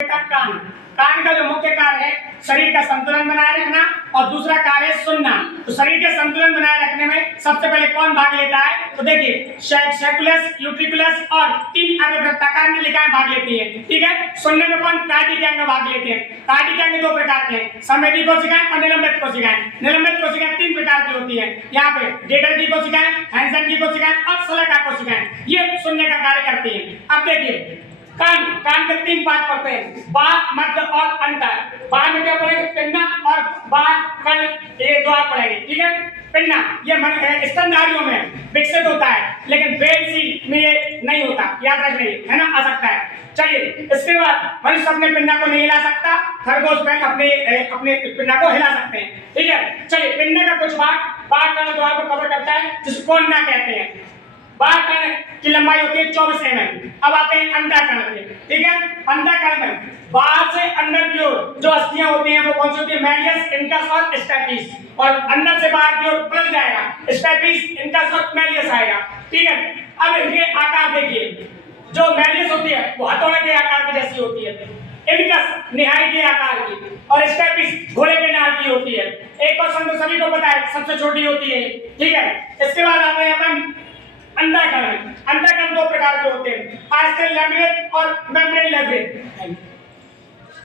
कान कान का जो मुख्य कार्य है शरीर का संतुलन बनाए रखना और दूसरा कार्य है सुनना। तो शरीर के संतुलन बनाए रखने में सबसे पहले कौन भाग लेता है? तो देखिए सैकुलस, यूट्रिकुलस और 3 अंग वृत्ताकार नलिकाएं भाग लेती हैं। ठीक है। सुनने में कौन? कार्डिक अंग भाग लेते हैं। कार्डिक अंग 2 प्रकार के हैं, संवेदी कोशिकाएं और निलंबित कोशिकाएं। निलंबित कोशिकाएं 3 प्रकार की होती हैं। यहाँ पे डेटर की कोशिकाएं, हैंसन की कोशिकाएं और सलाका कोशिकाएं, ये सुनने का कार्य करती हैं। अब देखिए कान के 3 पार्ट पड़ते हैं, बाह्य, मध्य और अंतर। बाह्य में क्या पड़ेगा? पिन्ना और बाह्य कर्ण, ये द्वार पड़ेंगे। ठीक है। पिन्ना ये स्तनधारियों में विकसित होता है, लेकिन बेलसी में ये नहीं होता, याद रखना है ना, आ सकता है। चलिए इसके बाद मनुष्य अपने पिन्ना को नहीं हिला सकता, खरगोश में अपने पिन्ना को हिला सकते हैं। ठीक है। चलिए पिन्ने का कुछ भाग बाह्य कर्ण द्वार को कवर करता है, जिसको कोन्ना कहते हैं। बाह्य कर्ण की लंबाई होती है 24 mm। अब आते हैं अंतःकर्ण पे। ठीक है। अंतःकर्ण में बाहर से अंदर की ओर जो अस्थियां होती हैं वो कौन सी होती है? मेलियस, इनकस और स्टेपिस। और अंदर से बाहर की ओर पलट जाएगा, स्टेपिस, इनकस और मेलियस आएगा। ठीक है। अब इनके आकार देखिए, जो मेलियस होती है वो हथौड़े के आकार की जैसी होती है, इनकस निहाई के आकार की और स्टेपिस घोड़े के नाल की होती है। एक क्वेश्चन तो सभी को पता है, सबसे छोटी होती है। ठीक है। इसके बाद आते हैं अपन अंतःकर्ण। अंतःकर्ण 2 प्रकार के होते हैं, आस्टल लैमिनेट और मेम्ब्रेन लैमिनेट।